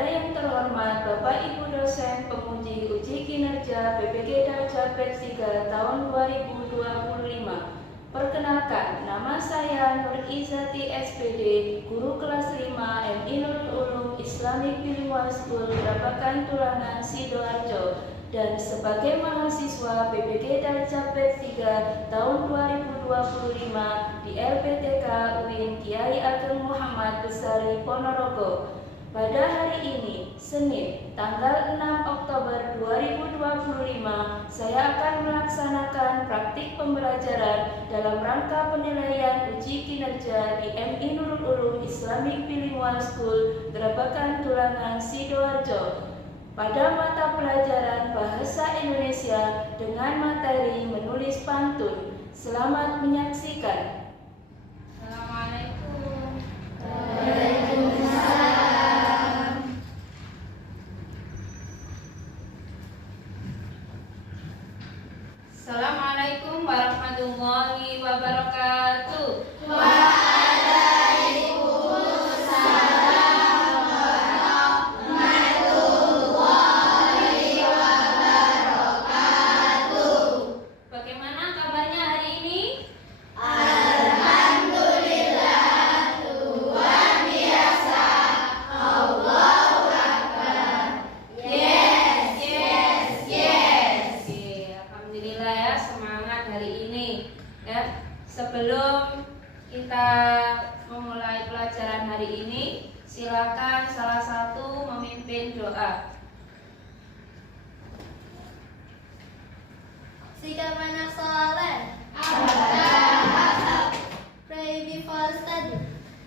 Kepada yang terhormat Bapak Ibu dosen penguji uji kinerja BPK Capek 3 tahun 2025. Perkenalkan, nama saya Nur Izati SPD, guru kelas 5 MI Nurul Ulum Islamic Bilingual School Drabakan Tulangan Sidoarjo, dan sebagai mahasiswa BPK Capek 3 tahun 2025 di LPTK UIN Kiai Ageng Muhammad Besari Ponorogo. Pada hari ini, Senin, tanggal 6 Oktober 2025, saya akan melaksanakan praktik pembelajaran dalam rangka penilaian uji kinerja di MI Nurul Ulum Islamic Bilingual School Drabakan Tulangan Sidoarjo pada mata pelajaran Bahasa Indonesia dengan materi menulis pantun. Selamat menyaksikan. Assalamualaikum. Assalamualaikum warahmatullahi wabarakatuh. Waalaikumsalam warahmatullahi wabarakatuh. Bagaimana kabarnya hari ini? Alhamdulillah, luar biasa. Allahu Akbar. Yes, yes, yes. Oke, alhamdulillah ya, semangat hari ini ya. Sebelum kita memulai pelajaran hari ini, silakan salah satu memimpin doa. Sikap anak soleh. Pray before study.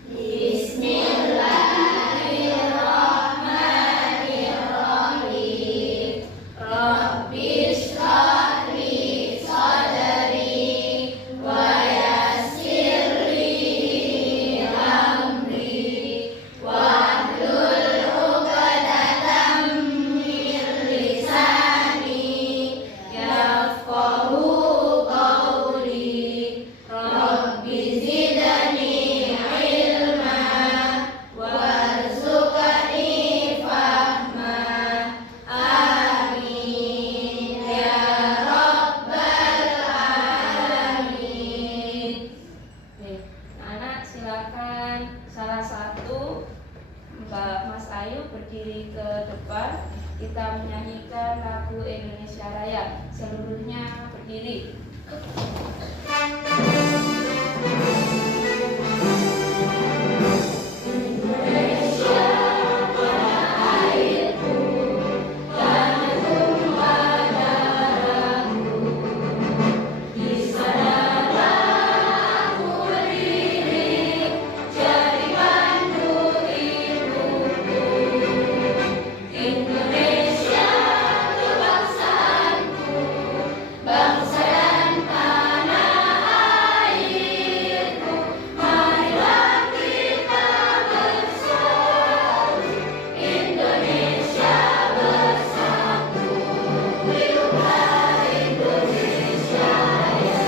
Bismillahirrahmanirrahim. Rabbi shrah li sadri wa yassir li amri wahlul 'uqdatam min lisani yafqahu qawli. Rabbi zidni ilma warzuqni fahma. Amin ya rabbal alamin. Nih, anak silakan salah satu Mbak Mas Ayu berdiri ke depan. Kita menyanyikan lagu Indonesia Raya. Seluruhnya berdiri. Indonesia kebangsaanku, bangsa dan tanah airku. Marilah kita bersatu, Indonesia bersatu. Hiduplah Indonesia Raya.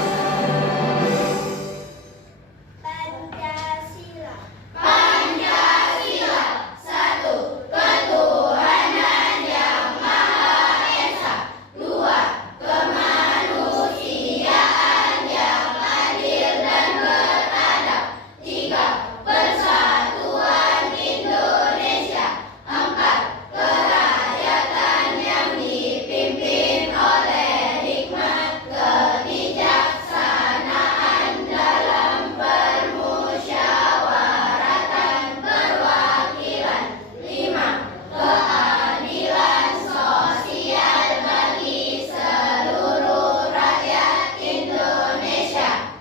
Pancasila. Pancasila, satu ketuhanan yang Maha Esa, dua kemanusiaan yang adil dan beradab, tiga persatuan Indonesia, empat kerakyatan yang dipimpin oleh hikmat kebijaksanaan dalam permusyawaratan perwakilan, lima keadilan sosial bagi seluruh rakyat Indonesia.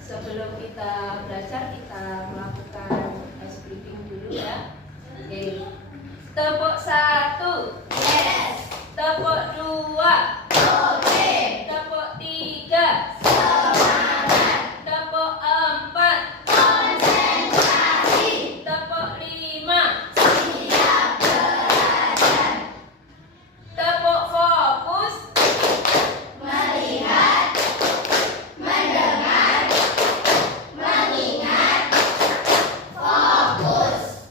Sebelum kita belajar, kita melakukan ice breathing dulu ya. Oke. Tepuk satu, Yes, tepuk dua, oke, tepuk tiga, semangat, tepuk empat, konsentrasi, tepuk lima, siap belajar, tepuk fokus, melihat, mendengar, mengingat, fokus.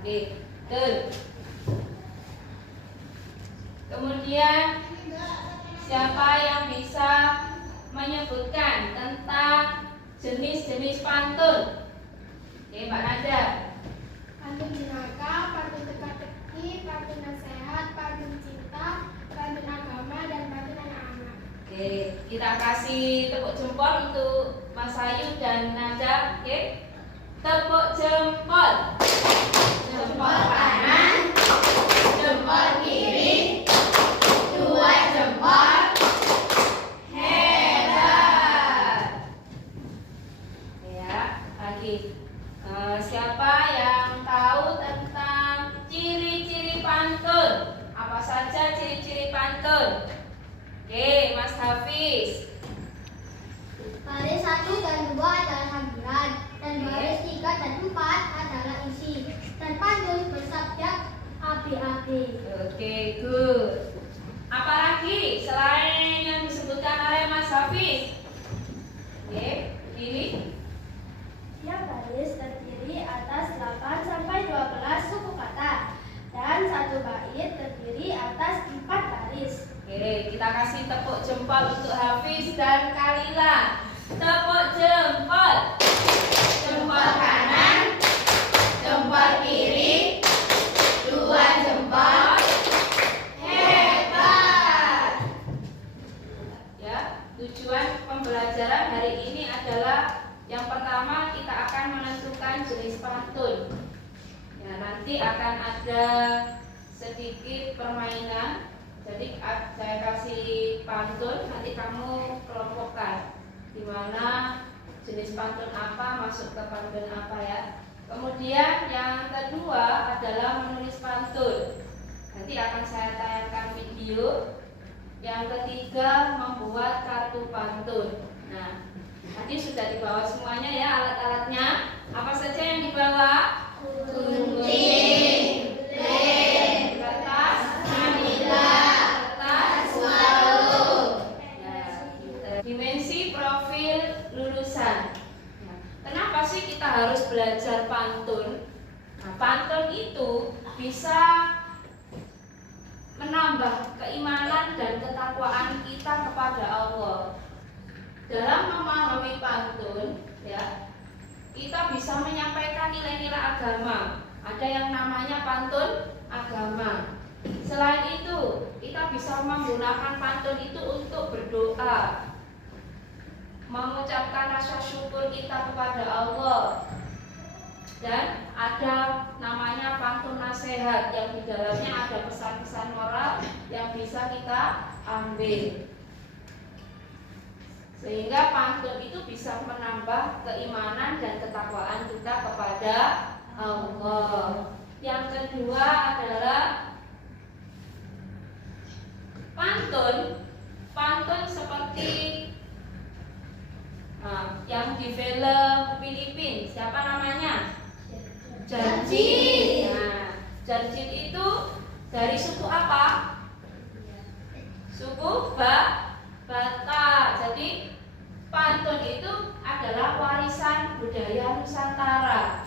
Oke, betul. Kemudian siapa yang bisa menyebutkan tentang jenis-jenis pantun? Oke, Mbak Nada. Pantun jenaka, pantun teka-teki, pantun nasihat, pantun cinta, pantun agama, dan pantun anak-anak. Oke, kita kasih tepuk jempol untuk Mas Ayu dan Nada. Oke, tepuk jempol. Jempol kanan, jempol kiri, dua jempol. Hebat. Ya, lagi. Siapa yang tahu tentang ciri-ciri pantun? Apa saja ciri-ciri pantun? Oke, Mas Hafiz. Baris 1 dan 2 adalah sambutan, dan baris 3 dan 4 adalah isi. Dan pantun bersabda AB. Oke, good. Apalagi selain yang disebutkan oleh Mas Hafiz? Oke, ini. Tiap baris terdiri atas 8 sampai 12 suku kata, dan satu bait terdiri atas 4 baris. Oke, kita kasih tepuk jempol untuk Hafiz dan Kalila. Tepuk jempol. Jempol kanan, jempol kiri, dua jempol. Hebat. Ya, tujuan pembelajaran hari ini adalah yang pertama kita akan menentukan jenis pantun. Ya, nanti akan ada sedikit permainan. Jadi saya kasih pantun, nanti kamu kelompokkan di mana jenis pantun apa masuk ke pantun apa ya. Kemudian yang kedua adalah menulis pantun. Nanti akan saya tayangkan video. Yang ketiga membuat kartu pantun. Nah, tadi sudah dibawa semuanya ya alat-alatnya. Apa saja yang dibawa? Gunting, lem, Kertas, manila, kertas, walu. dimensi profil lulusan. Nah, kenapa sih kita harus belajar pantun? Nah, pantun itu bisa menambah keimanan dan ketakwaan kita kepada Allah. Dalam memahami pantun, ya, kita bisa menyampaikan nilai-nilai agama. Ada yang namanya pantun agama. Selain itu, kita bisa menggunakan pantun itu untuk berdoa, mengucapkan rasa syukur kita kepada Allah. Dan ada namanya pantun nasihat yang di dalamnya ada pesan-pesan moral yang bisa kita ambil. Sehingga pantun itu bisa menambah keimanan dan ketakwaan kita kepada Allah. Yang kedua adalah pantun. Pantun seperti yang di film Filipina, siapa namanya? Jarjit. Nah, Jarjit itu dari suku apa? Suku Batak. Jadi pantun itu adalah warisan budaya Nusantara.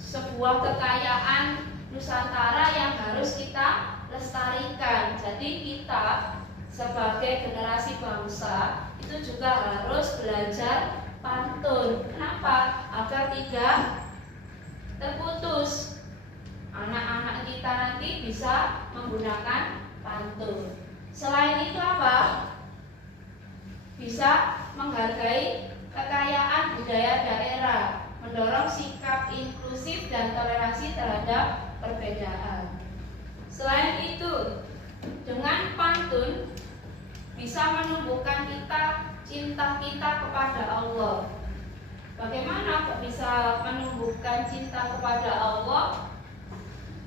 Sebuah kekayaan Nusantara yang harus kita lestarikan. Jadi kita sebagai generasi bangsa itu juga harus belajar pantun. Kenapa? Agar tidak terputus. Anak-anak kita nanti bisa menggunakan pantun. Selain itu apa? Bisa menghargai kekayaan budaya daerah, mendorong sikap inklusif dan toleransi terhadap perbedaan. Selain itu, dengan pantun bisa menumbuhkan cinta kita kepada Allah. Bagaimana kok bisa menumbuhkan cinta kepada Allah?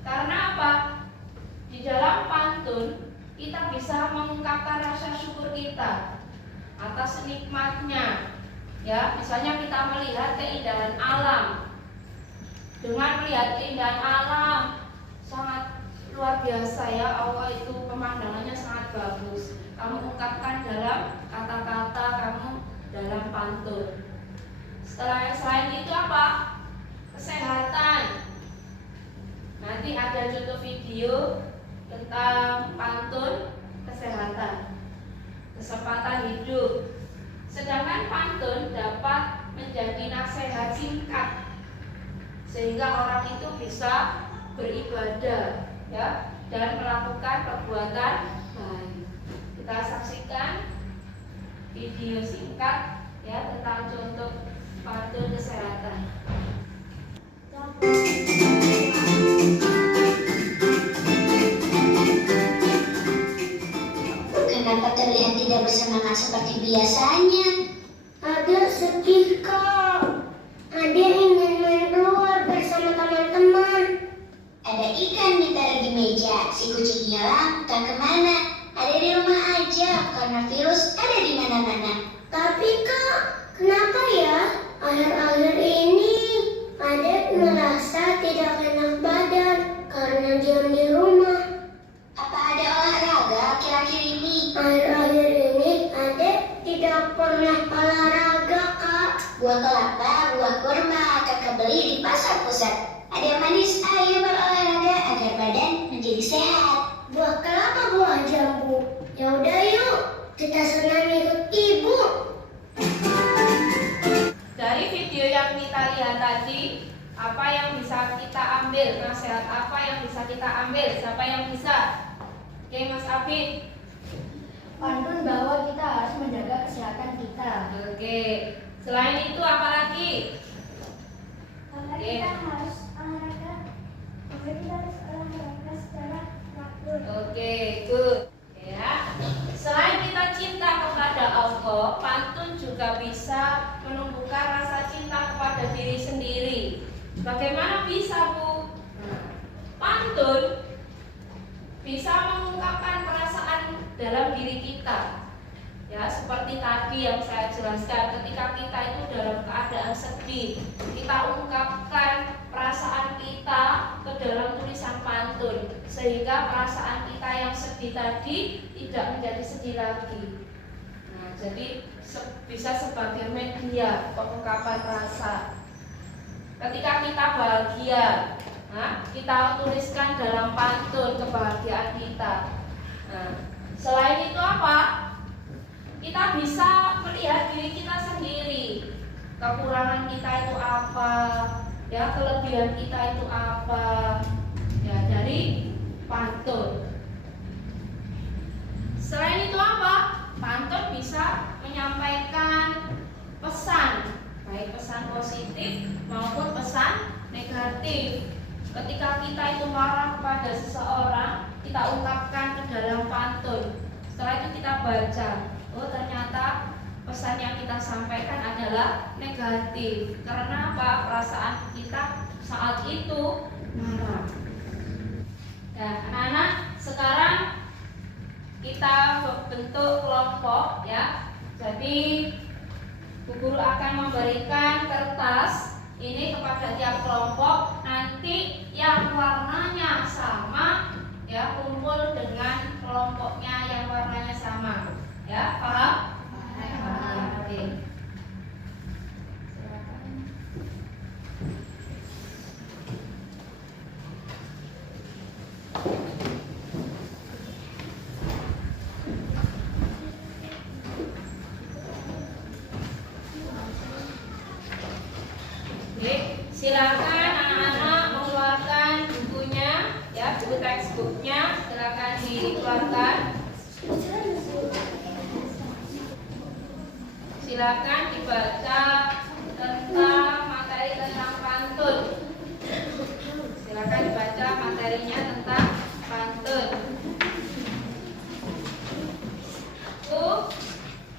Karena apa? Di dalam pantun kita bisa mengungkapkan rasa syukur kita atas nikmatnya. Ya, misalnya kita melihat keindahan alam. Dengan melihat keindahan alam sangat luar biasa ya, Allah itu pemandangannya sangat bagus. Kamu ungkapkan dalam kata-kata kamu dalam pantun. Selain itu apa? Kesehatan. video tentang pantun kesehatan, kesempatan hidup. Sedangkan pantun dapat menjadi nasihat singkat sehingga orang itu bisa beribadah ya dan melakukan perbuatan baik. Kita saksikan video singkat ya tentang contoh pantun kesehatan. Kenapa terlihat tidak bersemangat seperti biasanya? Ada sedih kak. Ada ingin main keluar bersama teman-teman. Ada ikan ditaruh di meja, si kucing hilang, tak kemana? Ada di rumah aja, karena virus ada di mana-mana. Tapi kak, kenapa ya akhir-akhir ini Adek merasa tidak enak badan karena diam di rumah? Apa ada olahraga akhir-akhir ini? Akhir-akhir ini Adek tidak pernah olahraga kak. Buah kelapa, buah kurma, kakak beli di pasar pusat. Ada manis, ayo berolahraga agar badan menjadi sehat. Buah kelapa, buah jambu. Yaudah yuk, kita senang ikut ibu. Dari video yang kita lihat tadi, apa yang bisa kita ambil, nasihat apa yang bisa kita ambil, siapa yang bisa? Oke Mas Abid. Pantun bahwa kita harus menjaga kesehatan kita. Oke, selain itu apa lagi? Karena Oke. kita harus olahraga. Karena kita harus olahraga secara teratur. Oke, good. Ya. Selain kita cinta kepada Allah, pantun juga bisa menumbuhkan rasa cinta kepada diri sendiri. Bagaimana bisa, Bu? Pantun bisa mengungkapkan perasaan dalam diri kita. Ya, seperti tadi yang saya jelaskan, ketika kita itu dalam keadaan sedih, kita ungkapkan perasaan kita ke dalam tulisan pantun, sehingga perasaan kita yang sedih tadi tidak menjadi sedih lagi. Nah, jadi bisa sebagai media pengungkapan rasa. Ketika kita bahagia, nah, kita tuliskan dalam pantun kebahagiaan kita. Nah, selain itu apa? Kita bisa melihat diri kita sendiri, kekurangan kita itu apa, ya kelebihan kita itu apa, ya dari pantun. Selain itu apa? Pantun bisa menyampaikan pesan, baik pesan positif maupun pesan negatif. Ketika kita itu marah kepada seseorang, kita ungkapkan ke dalam pantun. Setelah itu kita baca, oh ternyata pesan yang kita sampaikan adalah negatif. Karena apa? Perasaan kita saat itu marah. Nah, anak-anak, sekarang kita bentuk kelompok ya. Jadi Bu Guru akan memberikan kertas ini kepada tiap kelompok. Nanti yang warnanya sama ya kumpul dengan kelompoknya yang warnanya sama. Ya, paham? Paham. Oke. Silakan. Oke, silakan anak-anak mengeluarkan bukunya, ya, buku textbooknya, silakan dikeluarkan. Silakan dibaca tentang materi tentang pantun. Silakan dibaca materinya tentang pantun. Itu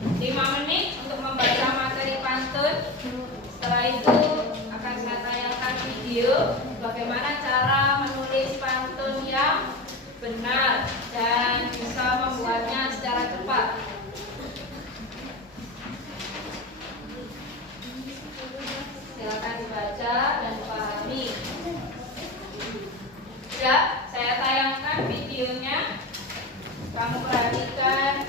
5 menit untuk membaca materi pantun. Setelah itu akan saya tayangkan video bagaimana cara menulis pantun yang benar dan bisa membuatnya secara cepat. Silakan dibaca dan dipahami. Ya, saya tayangkan videonya. Kamu perhatikan.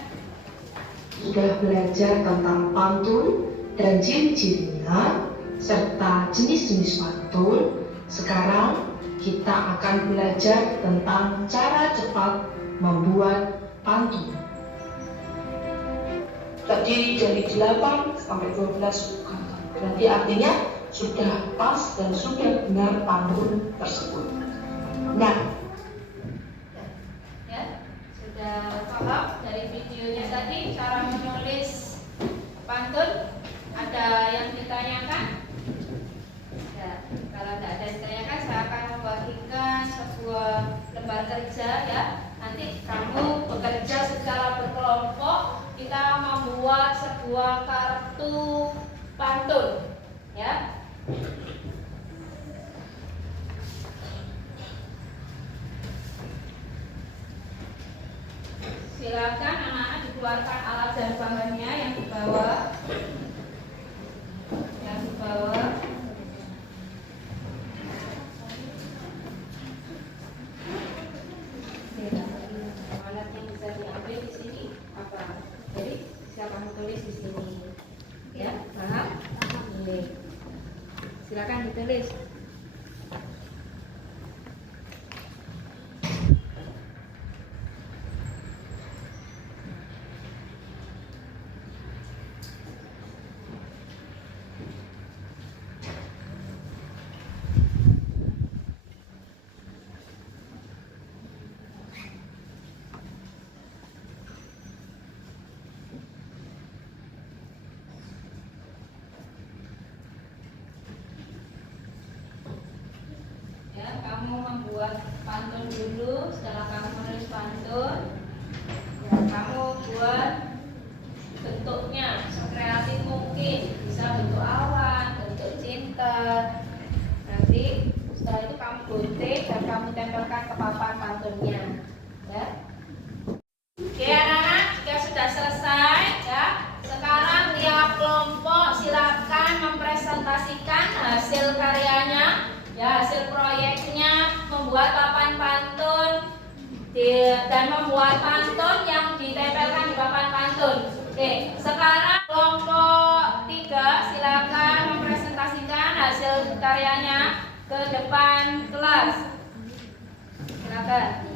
Sudah belajar tentang pantun dan ciri-cirinya serta jenis-jenis pantun. Sekarang kita akan belajar tentang cara cepat membuat pantun. Terdiri dari 8 sampai 12 kata. Berarti artinya sudah pas dan sudah benar pantun tersebut. Nah, Ya, sudah paham dari videonya tadi cara menulis pantun? Ada yang ditanyakan? Ya, kalau tidak ada yang ditanyakan, saya akan membagikan sebuah lembar kerja ya. Nanti kamu bekerja secara berkelompok, kita membuat sebuah kartu pantun ya. Silakan anak-anak dikeluarkan alat dan bahannya yang dibawa. Yang dibawa. Alat yang bisa diambil di sini apa? Jadi siapa yang tulis di sini? Ya, paham? Oke. Silakan ditulis. Ya, kamu membuat pantun dulu. Setelah kamu menulis pantun, ya, kamu buat bentuknya sekreatif mungkin. Bisa bentuk awan, bentuk cinta. Nanti setelah itu kamu gunting dan kamu tempelkan ke papan pantunnya. Ya. Oke anak-anak, jika sudah selesai ya, sekarang tiap kelompok silakan mempresentasikan hasil karyanya. Ya, hasil proyeknya membuat papan pantun dan membuat pantun yang ditempelkan di papan pantun. Oke, sekarang kelompok 3 silakan mempresentasikan hasil karyanya ke depan kelas. Silakan.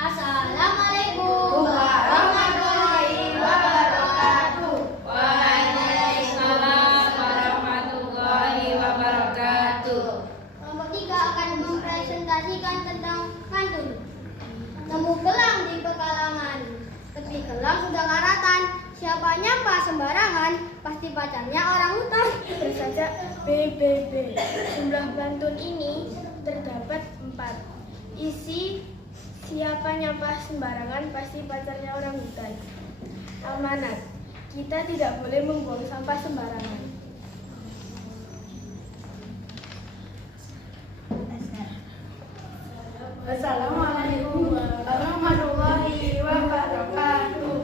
Assalamualaikum warahmatullahi wabarakatuh. Waalaikumsalam warahmatullahi wabarakatuh. Kelompok 3 akan mempresentasikan tentang pantun. Nemu gelang di pekalangan, tepi gelang sudah karatan. Siapa nyampah sembarangan, pasti pacarnya orang hutan. Bersaja BBB. Jumlah pantun ini terdapat 4. Isi siapa nyampah sembarangan pasti pacarnya orang hutan. Amanat. Kita tidak boleh membuang sampah sembarangan. Assalamualaikum warahmatullahi wabarakatuh.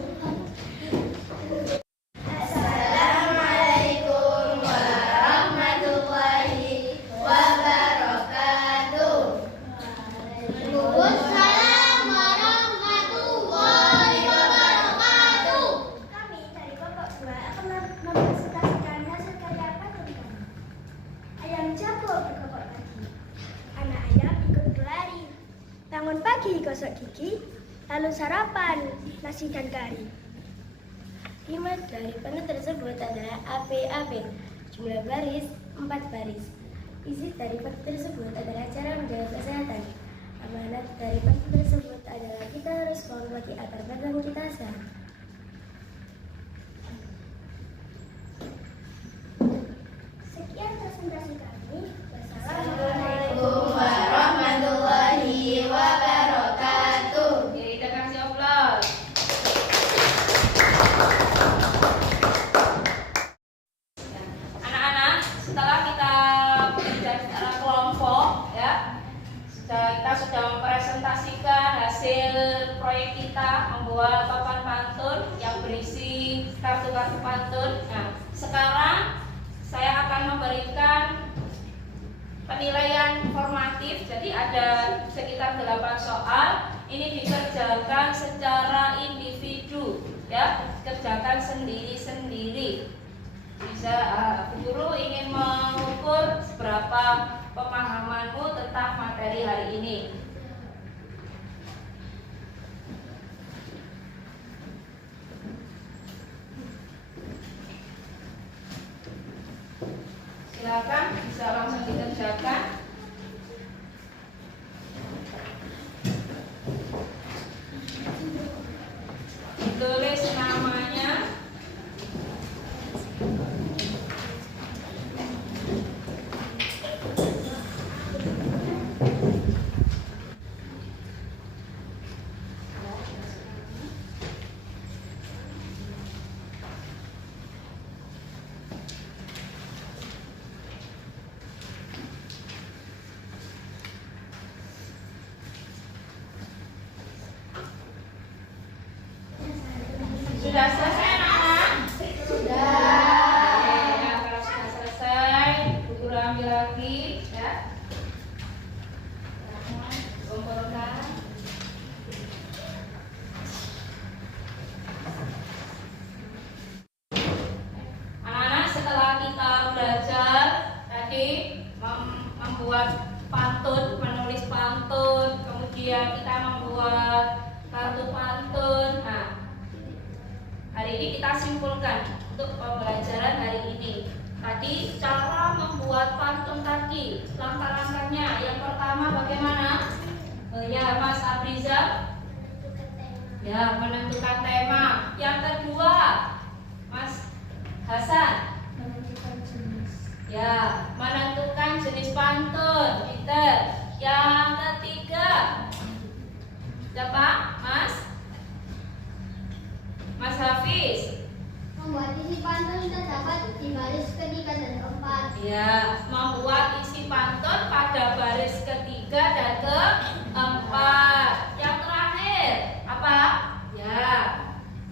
Assalamualaikum warahmatullahi wabarakatuh. Waalaikumsalam warahmatullahi wabarakatuh. Kami dari kelompok 2 akan mempresentasikan hasil karya pantun kami. Ayam jago berkokok pagi, anak ayam ikut berlari. Bangun pagi gosok gigi, lalu sarapan nasi dan kari. Kalimat dari pantun tersebut adalah APAP. Jumlah baris 4 baris. Isi dari pantun tersebut adalah cara menjaga kesehatan. Amanat dari pantun tersebut adalah kita harus menghormati agar badan kita sehat. Sekian presentasi kami. Wassalamualaikum warahmatullahi wabarakatuh. Oke, kita kasih aplaus. Anak-anak, setelah kita bekerja secara kelompok ya, kita sudah mempresentasikan hasil proyek kita membuat papan pantun yang berisi kartu-kartu pantun. Nah, sekarang saya akan memberikan penilaian formatif. Jadi ada sekitar 8 soal. Ini dikerjakan secara individu, ya, kerjakan sendiri-sendiri. Bisa guru ingin mengukur seberapa pemahamanmu tentang materi hari ini. Silakan bisa langsung dikerjakan. Tulis namanya. Sudah selesai anak-anak? Sudah. Ya, kalau sudah selesai, Bu Guru ambil lagi, ya. Kumpulkan. Anak-anak, setelah kita belajar tadi membuat pantun, menulis pantun, kemudian kita membuat kartu pantun. Nah, hari ini kita simpulkan untuk pembelajaran hari ini. Tadi cara membuat pantun tadi, langkah-langkahnya. Yang pertama bagaimana? Ya, Mas Abrizal. Ya, menentukan tema. Yang kedua, Mas Hasan. Ya, menentukan jenis pantun. Peter. Yang ketiga, siapa? Mas Hafiz. Membuat isi pantun terdapat di baris ketiga dan keempat. Ya, membuat isi pantun pada baris ketiga dan keempat. Yang terakhir apa? Ya,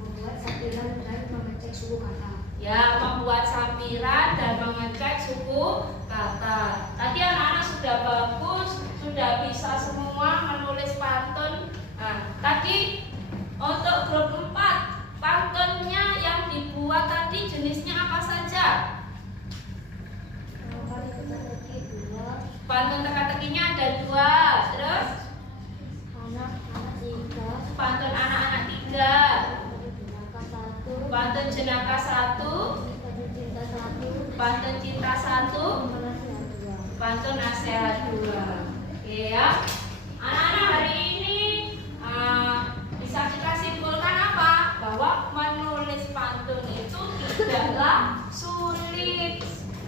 Membuat sampiran dan mengecek suku kata. ya, membuat sampiran dan mengecek suku kata. Tadi anak-anak sudah bagus, sudah bisa semua menulis pantun. Nah, tadi untuk grup 4 pantunnya yang dibuat tadi jenisnya apa saja? Pantun teka-tekinya ada 2. Terus Anak-anak 3. pantun anak-anak 3, pantun jenaka 1, pantun cinta 1, pantun nasihat 2. Oke ya. Anak-anak, hari ini bisa kita simpulkan apa? Bahwa menulis pantun itu tidaklah sulit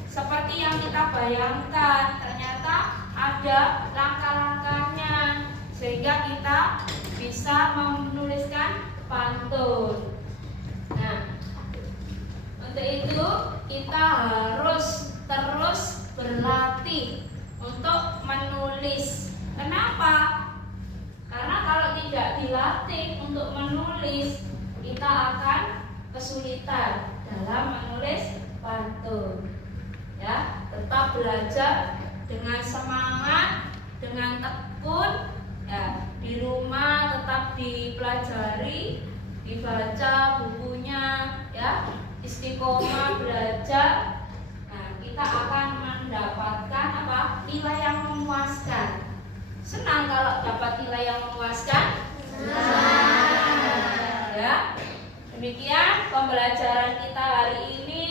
seperti yang kita bayangkan. Ternyata ada langkah-langkahnya sehingga kita bisa menuliskan pantun. Nah, untuk itu kita harus terus berlatih untuk menulis. Kenapa? Karena kalau tidak dilatih untuk menulis, kita akan kesulitan dalam menulis pantun. Ya, tetap belajar dengan semangat, dengan tekun. Ya, di rumah tetap dipelajari, dibaca bukunya, ya, istiqomah belajar. Nah, kita akan mendapatkan apa? Nilai yang memuaskan. Senang kalau dapat nilai yang memuaskan? Ya. Demikian pembelajaran kita hari ini.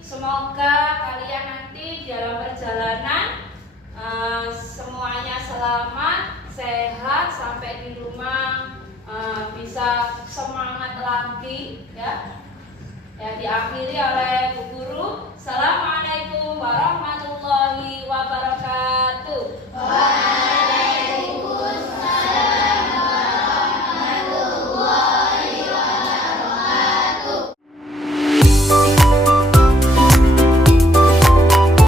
Semoga kalian nanti dalam perjalanan semuanya selamat, sehat, sampai di rumah bisa semangat lagi, ya. Ya, diakhiri oleh Bu Guru. Assalamualaikum warahmatullahi wabarakatuh.